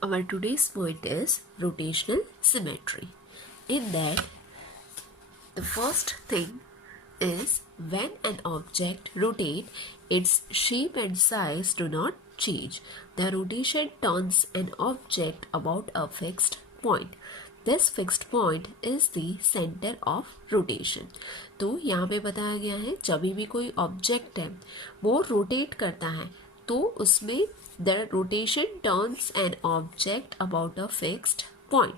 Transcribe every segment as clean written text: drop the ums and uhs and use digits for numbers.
Our today's point is rotational symmetry. In that, the first thing is when an object rotates, its shape and size do not change. The rotation turns an object about a fixed point. This fixed point is the center of rotation. तो यहाँ पे बताया गया है जब भी कोई object है वो रोटेट करता है तो उसमें the rotation turns an object about a fixed point.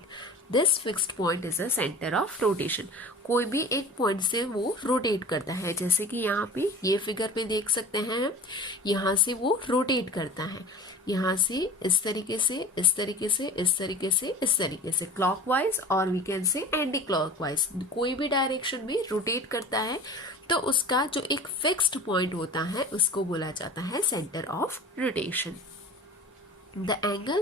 This fixed point is the center of rotation. कोई भी एक पॉइंट से वो रोटेट करता है, जैसे कि यहाँ पे ये फिगर पे देख सकते हैं, यहाँ से वो रोटेट करता है, यहाँ से इस तरीके से, इस तरीके से, इस तरीके से, इस तरीके से, क्लॉकवाइज और we can say anti clockwise, कोई भी डायरेक्शन में रोटेट करता है तो उसका जो एक फिक्स्ड पॉइंट होता है उसको बोला जाता है centre of rotation. The angle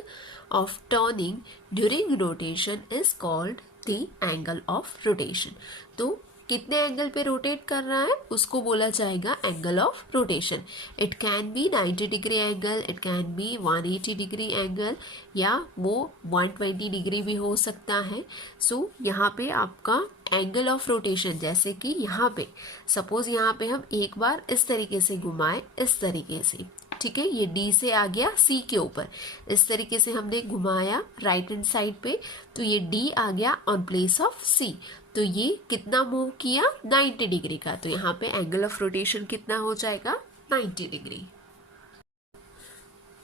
of turning during rotation is called the angle of rotation. तो कितने एंगल पे रोटेट कर रहा है उसको बोला जाएगा angle of rotation. It can be 90 degree angle, it can be 180 degree angle, या वो 120 डिग्री भी हो सकता है. सो यहाँ पे आपका एंगल ऑफ रोटेशन, जैसे कि यहाँ पे सपोज यहाँ पे हम एक बार इस तरीके से घुमाएं, इस तरीके से, ठीक है, ये D से आ गया C के ऊपर, इस तरीके से हमने घुमाया राइट हैंड साइड पे तो ये D आ गया ऑन प्लेस ऑफ C. तो ये कितना मूव किया 90 डिग्री का, तो यहाँ पे एंगल ऑफ रोटेशन कितना हो जाएगा 90 degree.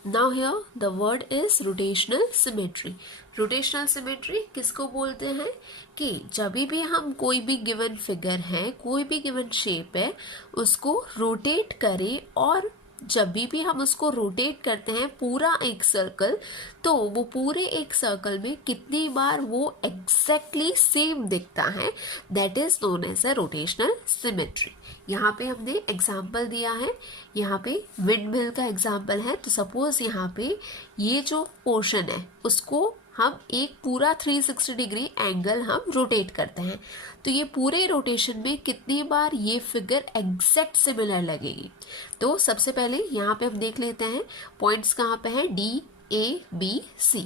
Now here the word is rotational symmetry. Rotational symmetry किसको बोलते हैं कि जब भी हम कोई भी गिवन फिगर है, कोई भी गिवन शेप है, उसको रोटेट करें और जब भी हम उसको रोटेट करते हैं पूरा एक सर्कल, तो वो पूरे एक सर्कल में कितनी बार वो एग्जैक्टली सेम दिखता है, that is known as a rotational symmetry. यहाँ पे हमने एग्जाम्पल दिया है, यहाँ पे विंड मिल का एग्जाम्पल है. तो सपोज यहाँ पे ये जो पोर्शन है उसको हम एक पूरा 360 डिग्री एंगल हम रोटेट करते हैं, तो ये पूरे रोटेशन में कितनी बार ये फिगर एग्जैक्ट सिमिलर लगेगी. तो सबसे पहले यहाँ पे हम देख लेते हैं पॉइंट्स कहाँ पे हैं, D A B C.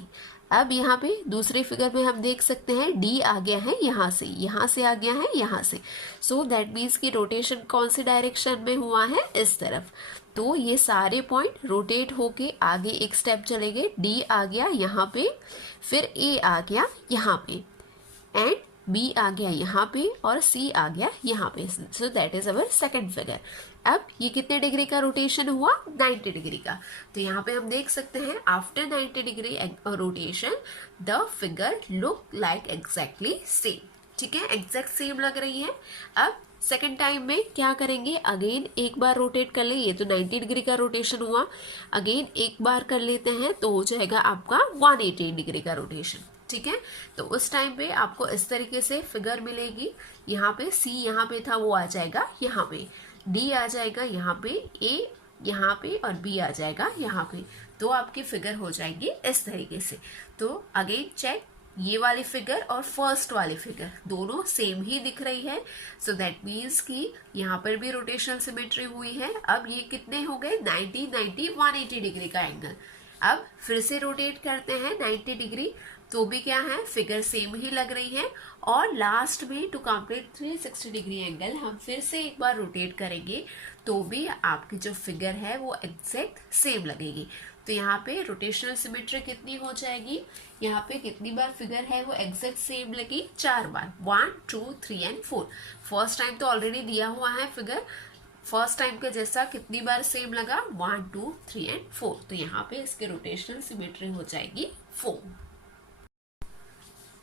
अब यहाँ पे दूसरे फिगर में हम देख सकते हैं D आ गया है यहाँ से, यहाँ से आ गया है यहाँ से. सो दैट मीन्स कि रोटेशन कौन सी डायरेक्शन में हुआ है, इस तरफ. तो ये सारे पॉइंट रोटेट होके आगे एक स्टेप चले गए, D आ गया यहाँ पे, फिर A आ गया यहाँ पे, एंड B आ गया यहाँ पे, और C आ गया यहाँ पे. So that is our second figure. अब ये कितने डिग्री का रोटेशन हुआ 90 डिग्री का. तो यहाँ पे हम देख सकते हैं after 90 degree rotation the figure look like exactly same. ठीक है, एग्जैक्ट सेम लग रही है. अब सेकेंड टाइम में क्या करेंगे, अगेन एक बार रोटेट कर ले, ये तो 90 डिग्री का रोटेशन हुआ, अगेन एक बार कर लेते हैं तो हो जाएगा आपका 180 डिग्री का रोटेशन. ठीक है, तो उस टाइम पे आपको इस तरीके से फिगर मिलेगी. यहाँ पे C यहाँ पे था वो आ जाएगा यहाँ पे, D आ जाएगा यहाँ पे, A यहाँ पे, और B आ जाएगा यहाँ पे. तो आपकी फिगर हो जाएगी इस तरीके से. तो अगेन चेक, ये वाली फिगर और फर्स्ट वाली फिगर दोनों सेम ही दिख रही है. सो दैट मीन्स कि यहाँ पर भी रोटेशनल सिमेट्री हुई है. अब ये कितने हो गए 90 90 180 डिग्री का एंगल. अब फिर से रोटेट करते हैं 90 डिग्री, तो भी क्या है फिगर सेम ही लग रही है. और लास्ट में टू कंप्लीट 360 डिग्री एंगल हम फिर से एक बार रोटेट करेंगे तो भी आपकी जो फिगर है वो एग्जैक्ट सेम लगेगी. तो यहाँ पे रोटेशनल सिमेट्री कितनी हो जाएगी, यहाँ पे कितनी बार फिगर है वो एग्जैक्ट सेम लगी, 4 बार, 1 2 3 एंड 4. फर्स्ट टाइम तो ऑलरेडी दिया हुआ है फिगर, फर्स्ट टाइम के जैसा कितनी बार सेम लगा 1 2 3 एंड 4. तो यहाँ पे इसके रोटेशनल सिमेट्री हो जाएगी 4.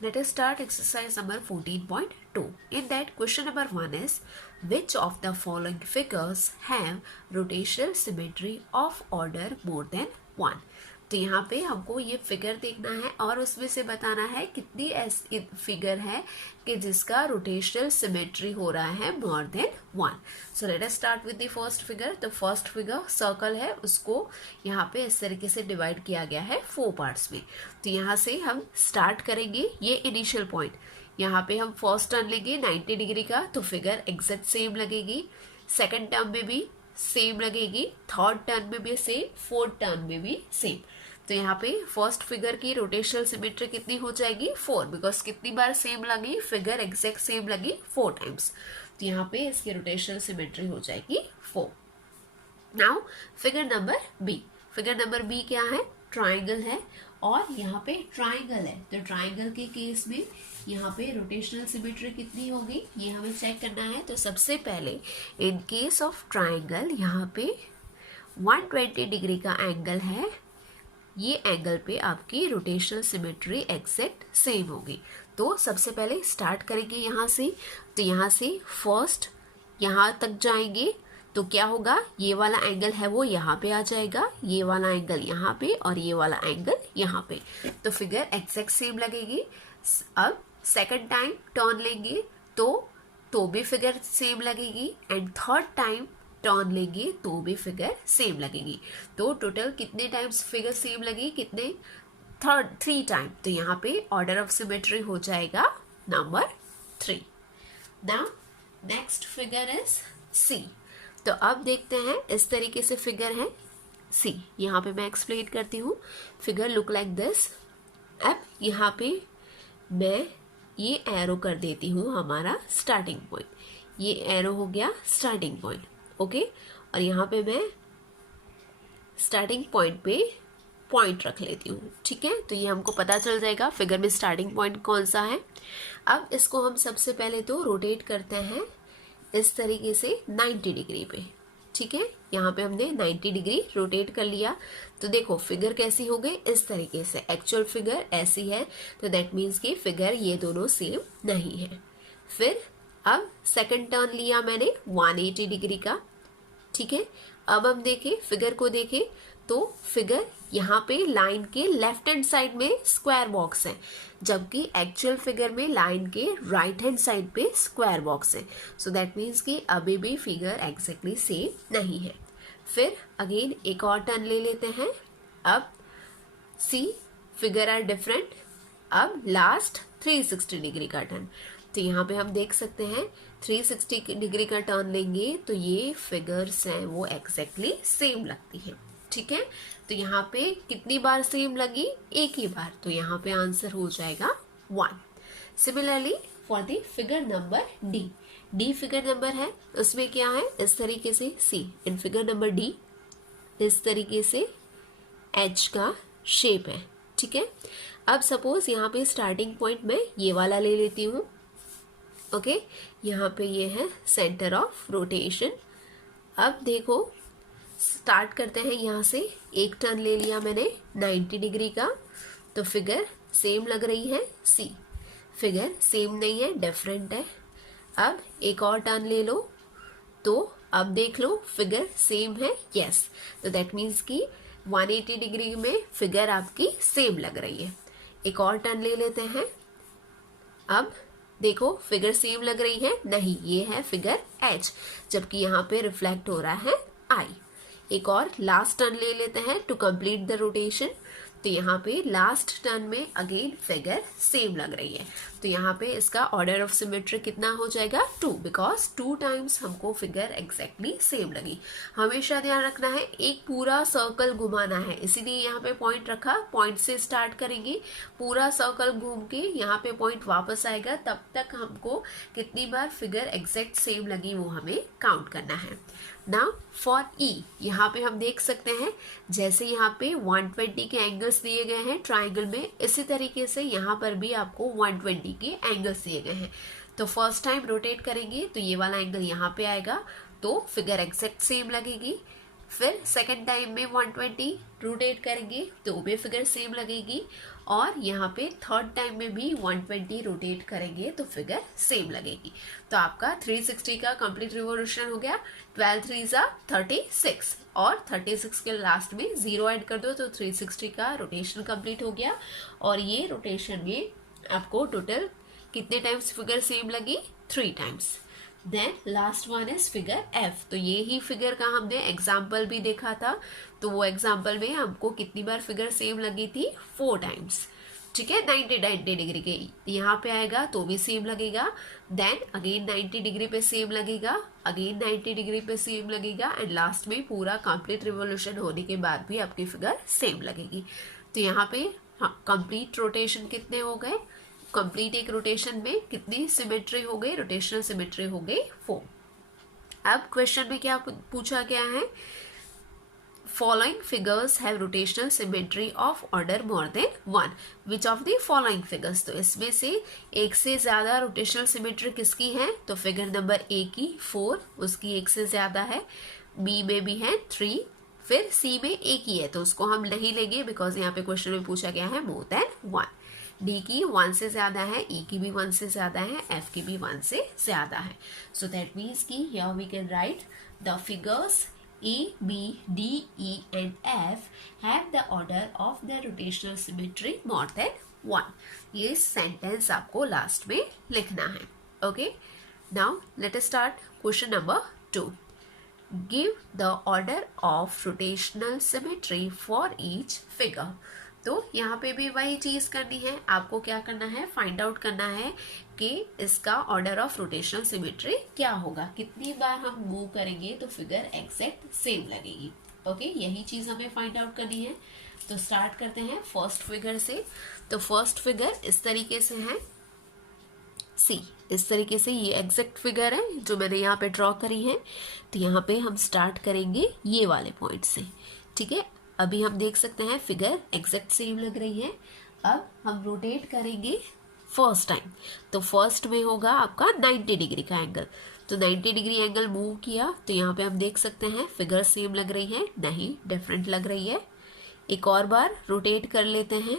Let us start exercise number 14.2. In that, question number 1 is, which of the following figures have rotational symmetry of order more than 1? तो यहाँ पे हमको ये फिगर देखना है और उसमें से बताना है कितनी ऐसी फिगर है कि जिसका रोटेशनल सिमेट्री हो रहा है more than 1. So let us start with the first figure. तो फर्स्ट फिगर सर्कल है, उसको यहाँ पे इस तरीके से डिवाइड किया गया है 4 पार्ट्स में. तो यहाँ से हम स्टार्ट करेंगे, ये इनिशियल पॉइंट, यहाँ पे हम फर्स्ट टर्न लेंगे 90 डिग्री का, तो फिगर एग्जैक्ट सेम लगेगी. सेकेंड टर्न में भी सेम लगेगी, थर्ड टर्न में भी सेम, फोर्थ टर्न में भी सेम. तो यहाँ पे फर्स्ट फिगर की रोटेशनल सिमेट्री कितनी हो जाएगी 4, बिकॉज कितनी बार सेम लगी, फिगर एग्जैक्ट सेम लगी 4 टाइम्स, तो यहाँ पे इसकी रोटेशनल सिमेट्री हो जाएगी 4। Now figure number B, figure number B क्या है, ट्राइंगल है और यहाँ पे ट्राइंगल है, तो ट्राइंगल के केस में यहाँ पे रोटेशनल सिमेट्री कितनी होगी ये हमें चेक करना है। तो सबसे पहले इन केस ऑफ ट्राइंगल यहाँ पे 120 डिग्री का एंगल है, ये एंगल पे आपकी रोटेशनल सिमेट्री एग्जैक्ट सेम होगी। तो सबसे पहले स्टार्ट करेंगे यहाँ से, तो यहाँ से फर्स्ट यहाँ तक जाएंगे तो क्या होगा, ये वाला एंगल है वो यहाँ पे आ जाएगा, ये वाला एंगल यहाँ पे और ये वाला एंगल यहाँ पे, तो फिगर एग्जैक्ट सेम लगेगी। अब सेकंड टाइम टर्न लेंगे तो भी फिगर सेम लगेगी, एंड थर्ड टाइम टर्न लेंगे तो भी फिगर सेम लगेगी। तो टोटल कितने टाइम्स फिगर सेम लगी, कितने, 3 टाइम, तो यहाँ पे ऑर्डर ऑफ सिमेट्री हो जाएगा number 3। Now next figure is C. तो अब देखते हैं इस तरीके से फिगर है सी, यहाँ पे मैं एक्सप्लेन करती हूँ। Figure look like this. अब यहाँ पे मैं ये एरो कर देती हूँ हमारा स्टार्टिंग पॉइंट, ये एरो हो गया स्टार्टिंग पॉइंट, ओके। और यहाँ पे मैं स्टार्टिंग पॉइंट पे पॉइंट रख लेती हूँ, ठीक है। तो ये हमको पता चल जाएगा फिगर में स्टार्टिंग पॉइंट कौन सा है। अब इसको हम सबसे पहले तो रोटेट करते हैं इस तरीके से 90 डिग्री पे, ठीक है। यहाँ पे हमने 90 डिग्री रोटेट कर लिया, तो देखो फिगर कैसी हो गई, इस तरीके से। एक्चुअल फिगर ऐसी है, तो दैट मीन्स कि फिगर ये दोनों सेम नहीं है। फिर अब सेकंड टर्न लिया मैंने 180 डिग्री का, ठीक है। अब हम देखें फिगर को देखें तो फिगर यहाँ पे लाइन के लेफ्ट हैंड साइड में स्क्वायर बॉक्स है, जबकि एक्चुअल फिगर में लाइन के राइट हैंड साइड पे स्क्वायर बॉक्स है। सो दैट मीन्स कि अभी भी फिगर एग्जैक्टली सेम नहीं है। फिर अगेन एक और टर्न ले लेते हैं। अब सी फिगर आर डिफरेंट। अब लास्ट 360 डिग्री का टर्न, तो यहाँ पे हम देख सकते हैं 360 डिग्री का टर्न लेंगे तो ये फिगर्स हैं वो एग्जैक्टली सेम लगती है, ठीक है। तो यहाँ पे कितनी बार सेम लगी, एक ही बार, तो यहाँ पे आंसर हो जाएगा 1। Similarly for the figure number D, D figure number है, उसमें क्या है इस तरीके से सी इन फिगर नंबर डी इस तरीके से एच का शेप है, ठीक है। अब सपोज यहाँ पे स्टार्टिंग पॉइंट में ये वाला ले लेती हूँ, ओके। यहाँ पे ये है सेंटर ऑफ रोटेशन। अब देखो स्टार्ट करते हैं यहाँ से, एक टर्न ले लिया मैंने 90 डिग्री का, तो फिगर सेम लग रही है सी, फिगर सेम नहीं है, डिफरेंट है। अब एक और टर्न ले लो, तो अब देख लो फिगर सेम है, यस, तो दैट मीन्स कि 180 डिग्री में फिगर आपकी सेम लग रही है। एक और टर्न ले लेते हैं। अब देखो फिगर सेम लग रही है, नहीं, ये है फिगर एच, जबकि यहाँ पे रिफ्लेक्ट हो रहा है आई। एक और लास्ट टर्न ले लेते हैं टू कंप्लीट द रोटेशन, तो यहाँ पे लास्ट टर्न में अगेन फिगर सेम लग रही है, तो यहाँ पे इसका ऑर्डर ऑफ सिमेट्री कितना हो जाएगा 2, बिकॉज 2 टाइम्स हमको फिगर एग्जैक्टली सेम लगी। हमेशा ध्यान रखना है एक पूरा सर्कल घुमाना है, इसीलिए यहाँ पे पॉइंट रखा, पॉइंट से स्टार्ट करेंगे, पूरा सर्कल घूम के यहाँ पे पॉइंट वापस आएगा, तब तक हमको कितनी बार फिगर एग्जैक्ट सेम लगी वो हमें काउंट करना है। नाउ फॉर ई, यहाँ पे हम देख सकते हैं जैसे यहाँ पे 120 के एंगल्स दिए गए हैं ट्राइंगल में, इसी तरीके से यहाँ पर भी आपको 120 के एंगल्स दिए गए हैं। तो फर्स्ट टाइम रोटेट करेंगे तो ये वाला एंगल यहाँ पे आएगा, तो फिगर एग्जैक्ट सेम लगेगी। फिर सेकंड टाइम में 120 रोटेट करेंगे तो भी फिगर सेम लगेगी, और यहाँ पे थर्ड टाइम में भी 120 रोटेट करेंगे तो फिगर सेम लगेगी। तो आपका 360 का कंप्लीट रिवोल्यूशन हो गया। 12 3 36, और 36 के लास्ट में 0 ऐड कर दो तो 360 का रोटेशन कंप्लीट हो गया। और ये रोटेशन में आपको टोटल कितने टाइम्स फिगर सेम लगी, 3 times. Then last one is figure F, तो ये ही फिगर का हमने एग्जाम्पल भी देखा था, तो वो एग्जाम्पल में हमको कितनी बार फिगर सेम लगी थी, 4 टाइम्स, ठीक है, 90 डिग्री के यहाँ पे आएगा तो भी सेम लगेगा, देन अगेन 90 डिग्री पे सेम लगेगा, अगेन 90 डिग्री पे सेम लगेगा, एंड लास्ट में पूरा कंप्लीट रिवोल्यूशन होने के बाद भी आपकी फिगर सेम लगेगी। तो यहाँ पे हाँ, कंप्लीट रोटेशन कितने हो गए, कंप्लीट एक रोटेशन में कितनी सिमेट्री हो गई, रोटेशनल सिमेट्री हो गई 4। अब क्वेश्चन में क्या पूछा गया है, following figures have rotational symmetry of order more than 1, which of the following figures, तो इसमें से एक से ज्यादा रोटेशनल सिमेट्री किसकी है, तो फिगर नंबर ए की 4, उसकी एक से ज्यादा है, बी में भी है 3, फिर सी में एक ही है तो उसको हम नहीं लेंगे बिकॉज यहाँ पे क्वेश्चन में पूछा गया है मोर देन 1, डी की 1 से ज्यादा है, ई की भी 1 से ज्यादा है, एफ की भी 1 से ज्यादा है। सो दैट मीन्स कि here we can write the figures A, B, D, E and F have the order of the rotational symmetry more than 1. ये सेंटेंस आपको लास्ट में लिखना है। Okay, now let us start question number 2। Give the order of rotational symmetry for each figure. तो यहाँ पे भी वही चीज करनी है, आपको क्या करना है, फाइंड आउट करना है कि इसका ऑर्डर ऑफ रोटेशनल सिमेट्री क्या होगा, कितनी बार हम मूव करेंगे तो फिगर एग्जैक्ट सेम लगेगी। ओके, यही चीज हमें फाइंड आउट करनी है। तो स्टार्ट करते हैं फर्स्ट फिगर से। तो फर्स्ट फिगर इस तरीके से है, सी इस तरीके से, ये एग्जैक्ट फिगर है जो मैंने यहाँ पे ड्रॉ करी है। तो यहाँ पे हम स्टार्ट करेंगे ये वाले पॉइंट से, ठीक है। अभी हम देख सकते हैं फिगर एग्जैक्ट सेम लग रही है। अब हम रोटेट करेंगे फर्स्ट टाइम, तो फर्स्ट में होगा आपका 90 डिग्री का एंगल। तो 90 डिग्री एंगल मूव किया तो यहाँ पे हम देख सकते हैं फिगर सेम लग रही है, नहीं डिफरेंट लग रही है। एक और बार रोटेट कर लेते हैं,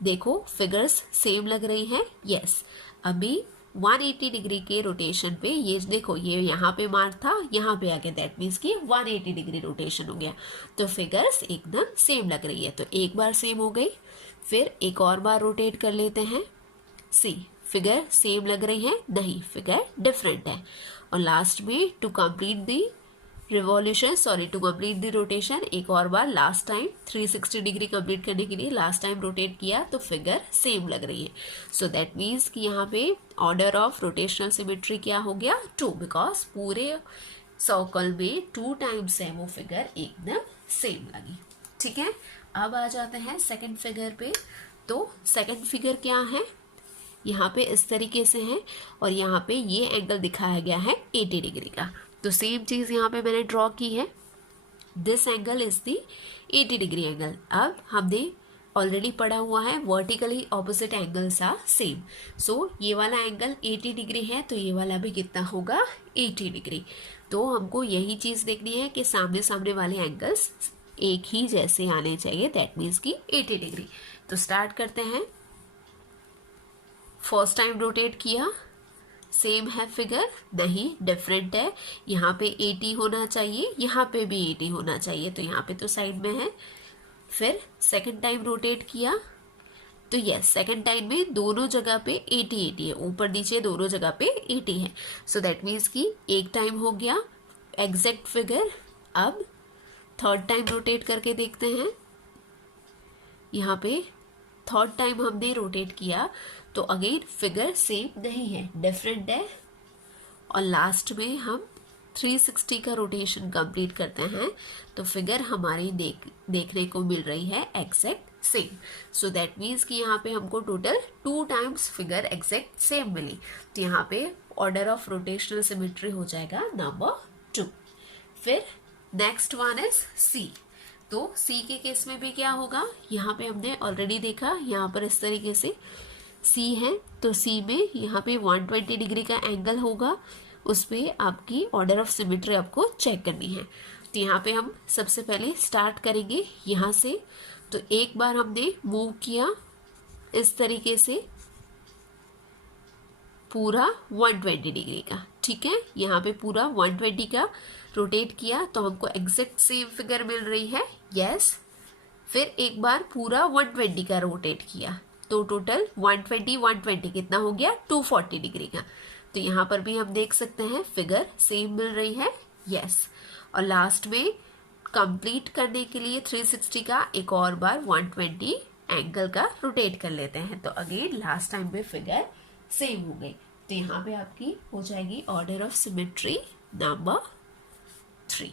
देखो फिगर्स सेम लग रही है, यस। अभी 180 डिग्री के रोटेशन पे ये देखो, ये यहाँ पे मार्क था, यहाँ पे आ गया, दैट मीन्स कि 180 डिग्री रोटेशन हो गया। तो फिगर्स एकदम सेम लग रही है, तो एक बार सेम हो गई। फिर एक और बार रोटेट कर लेते हैं, सी फिगर सेम लग रही है, नहीं फिगर डिफरेंट है। और लास्ट में to complete the revolution, sorry to complete the rotation, एक और बार लास्ट टाइम 360 डिग्री कंप्लीट करने के लिए लास्ट टाइम रोटेट किया तो फिगर सेम लग रही है। सो दैट मीन्स कि यहाँ पे ऑर्डर ऑफ रोटेशनल सिमेट्री क्या हो गया, 2, बिकॉज पूरे सर्कल में 2 टाइम्स है वो फिगर एकदम सेम लगी। ठीक है, अब आ जाते हैं सेकेंड फिगर पे। तो सेकेंड फिगर क्या है, यहाँ पे इस तरीके से है और यहाँ पे ये एंगल दिखाया गया है 80 डिग्री का। तो सेम चीज यहाँ पे मैंने ड्रॉ की है, this angle is the 80 degree angle. अब हमने ऑलरेडी पढ़ा हुआ है vertically opposite angles are same. So ये वाला एंगल 80 डिग्री है तो ये वाला भी कितना होगा, 80 डिग्री। तो हमको यही चीज देखनी है कि सामने सामने वाले एंगल्स एक ही जैसे आने चाहिए, दैट मीन्स की 80 डिग्री। तो स्टार्ट करते हैं, फर्स्ट टाइम रोटेट किया, सेम है फिगर, नहीं डिफरेंट है, यहाँ पे 80 होना चाहिए, यहाँ पे भी 80 होना चाहिए, तो यहाँ पे तो साइड में है। फिर सेकंड टाइम रोटेट किया तो यस, सेकंड टाइम में दोनों जगह पे 80 है, ऊपर नीचे दोनों जगह पे 80 है। सो दैट मीन्स कि एक टाइम हो गया एग्जैक्ट फिगर। अब थर्ड टाइम रोटेट करके देखते हैं, यहाँ पे थर्ड टाइम हमने रोटेट किया तो अगेन फिगर सेम नहीं है, डिफरेंट है। और लास्ट में हम 360 का रोटेशन कंप्लीट करते हैं तो फिगर हमारी देखने को मिल रही है exact same. So that means कि यहाँ पे हमको total 2 times figure exact same मिली। तो यहाँ पे ऑर्डर ऑफ रोटेशनल सिमेट्री हो जाएगा नंबर 2। फिर नेक्स्ट वन इज सी। तो सी के केस में भी क्या होगा, यहाँ पे हमने ऑलरेडी देखा, यहाँ पर इस तरीके से सी है तो सी में यहाँ पे 120 डिग्री का एंगल होगा, उस पर आपकी ऑर्डर ऑफ सिमेट्री आपको चेक करनी है। तो यहाँ पे हम सबसे पहले स्टार्ट करेंगे यहाँ से। तो एक बार हमने मूव किया इस तरीके से पूरा 120 डिग्री का, ठीक है, यहाँ पे पूरा 120 का रोटेट किया तो हमको एग्जैक्ट सेम फिगर मिल रही है, यस। फिर एक बार पूरा 120 का रोटेट किया तो टोटल 120 कितना हो गया, 240 डिग्री का। तो यहाँ पर भी हम देख सकते हैं फिगर सेम मिल रही है, यस। और लास्ट में कंप्लीट करने के लिए 360 का एक और बार 120 एंगल का रोटेट कर लेते हैं। तो अगेन लास्ट टाइम पे फिगर सेम हो गई। तो यहाँ पे आपकी हो जाएगी ऑर्डर ऑफ सिमेट्री नंबर 3।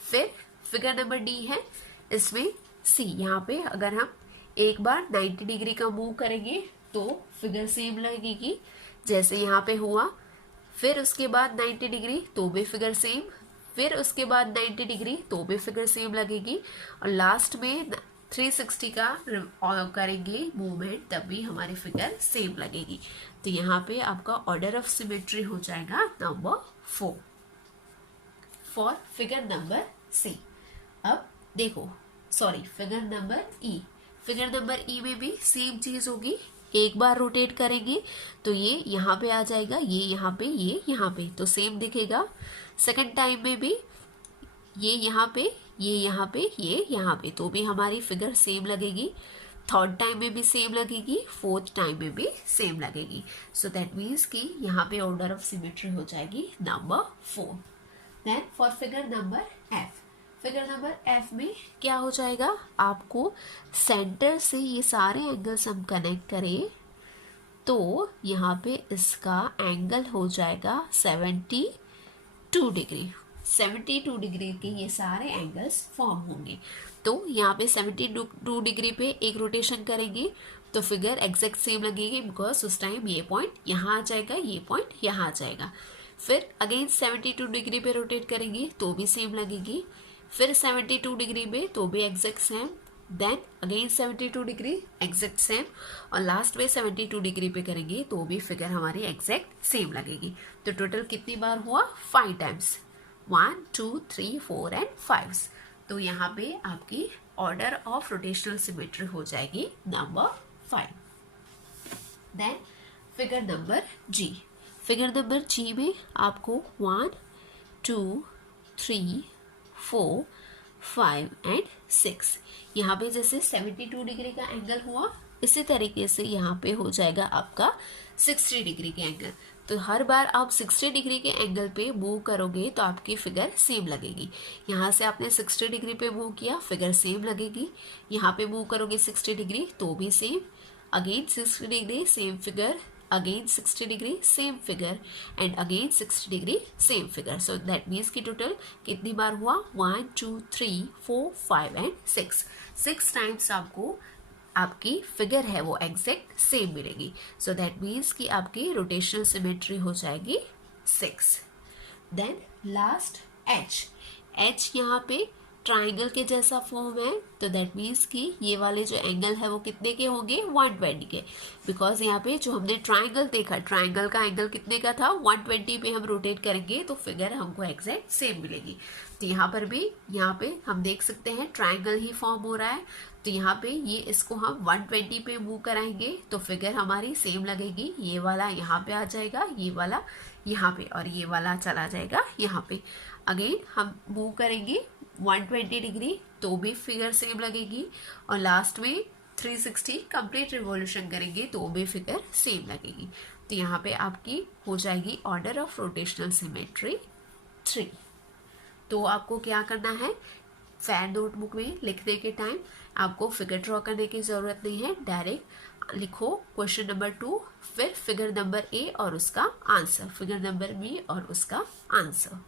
फिर फिगर नंबर डी है, इसमें सी। यहाँ पे अगर हम एक बार 90 डिग्री का मूव करेंगे तो फिगर सेम लगेगी जैसे यहाँ पे हुआ। फिर उसके बाद 90 डिग्री तो भी फिगर सेम, फिर उसके बाद 90 डिग्री तो भी फिगर सेम लगेगी, और लास्ट में 360 का करेंगे मूवमेंट तब भी हमारी फिगर सेम लगेगी। तो यहाँ पे आपका ऑर्डर ऑफ सिमेट्री हो जाएगा number 4 for figure number C. अब देखो, sorry, figure number E. Figure number E में भी सेम चीज होगी। एक बार रोटेट करेंगे तो ये यहाँ पे आ जाएगा, ये यहाँ पे, ये यहाँ पे, तो सेम दिखेगा। सेकंड टाइम में भी ये यहाँ पे, ये यहाँ पे, ये यहाँ पे, तो भी हमारी फिगर सेम लगेगी। थर्ड टाइम में भी सेम लगेगी, फोर्थ टाइम में भी सेम लगेगी। सो दैट मीन्स कि यहाँ पे ऑर्डर ऑफ सिमेट्री हो जाएगी number 4। Then for figure number F. Figure number F में क्या हो जाएगा, आपको सेंटर से ये सारे एंगल्स हम कनेक्ट करें तो यहाँ पे इसका एंगल हो जाएगा 72 डिग्री। 72 डिग्री के ये सारे एंगल्स फॉर्म होंगे। तो यहाँ पे 72 डिग्री पे एक रोटेशन करेंगे तो फिगर एग्जैक्ट सेम लगेगी, बिकॉज उस टाइम ये पॉइंट यहाँ आ जाएगा, ये पॉइंट यहाँ आ जाएगा। फिर अगेन 72 डिग्री पे रोटेट करेंगे तो भी सेम लगेगी। फिर 72 डिग्री पे तो भी exact same, then again 72 degree exact same, और लास्ट में 72 डिग्री पे करेंगे तो भी फिगर हमारी एग्जैक्ट सेम लगेगी। तो टोटल कितनी बार हुआ, 5 टाइम्स, 1 2 3 4 एंड 5। तो यहाँ पे आपकी ऑर्डर ऑफ रोटेशनल सिमेट्री हो जाएगी नंबर 5। देन फिगर नंबर जी। फिगर नंबर जी में आपको 1 2 3 4 5 एंड 6, यहाँ पे जैसे 72 डिग्री का एंगल हुआ, इसी तरीके से यहाँ पे हो जाएगा आपका 60 डिग्री के एंगल। तो हर बार आप 60 डिग्री के एंगल पे मूव करोगे तो आपकी फिगर सेम लगेगी। यहाँ से आपने 60 डिग्री पे मूव किया, फिगर सेम लगेगी। यहाँ पे मूव करोगे 60 डिग्री तो भी same, again 60 degree same figure, again 60 degree same figure, and again 60 degree same figure. So that means कि टोटल कितनी बार हुआ, 1 2 3 4 5 एंड 6 टाइम्स आपको आपकी फिगर है वो एग्जैक्ट सेम मिलेगी। सो दैट मीन्स कि आपकी रोटेशनल सिमेट्री हो जाएगी 6। देन लास्ट एच यहाँ पे ट्राइंगल के जैसा फॉर्म है, तो दैट मीन्स कि ये वाले जो एंगल है वो कितने के होंगे, 120 के, बिकॉज यहाँ पे जो हमने ट्राइंगल देखा, ट्राइंगल का एंगल कितने का था, 120 पे हम रोटेट करेंगे तो फिगर हमको एग्जैक्ट सेम मिलेगी। तो यहाँ पर भी यहाँ पे हम देख सकते हैं ट्राइंगल ही फॉर्म हो रहा है। तो यहाँ पे ये इसको हम 120 पे मूव कराएंगे तो फिगर हमारी सेम लगेगी। ये वाला यहाँ पे आ जाएगा, ये वाला यहाँ पे, और ये वाला चला जाएगा यहाँ पे। अगेन हम मूव करेंगे 120 डिग्री तो भी फिगर सेम लगेगी, और लास्ट में 360 कंप्लीट रिवॉल्यूशन करेंगे तो भी फिगर सेम लगेगी। तो यहाँ पे आपकी हो जाएगी ऑर्डर ऑफ रोटेशनल सिमेट्री 3। तो आपको क्या करना है, फैन नोटबुक में लिखने के टाइम आपको फिगर ड्रॉ करने की ज़रूरत नहीं है, डायरेक्ट लिखो क्वेश्चन नंबर 2, फिर फिगर नंबर ए और उसका आंसर, फिगर नंबर बी और उसका आंसर।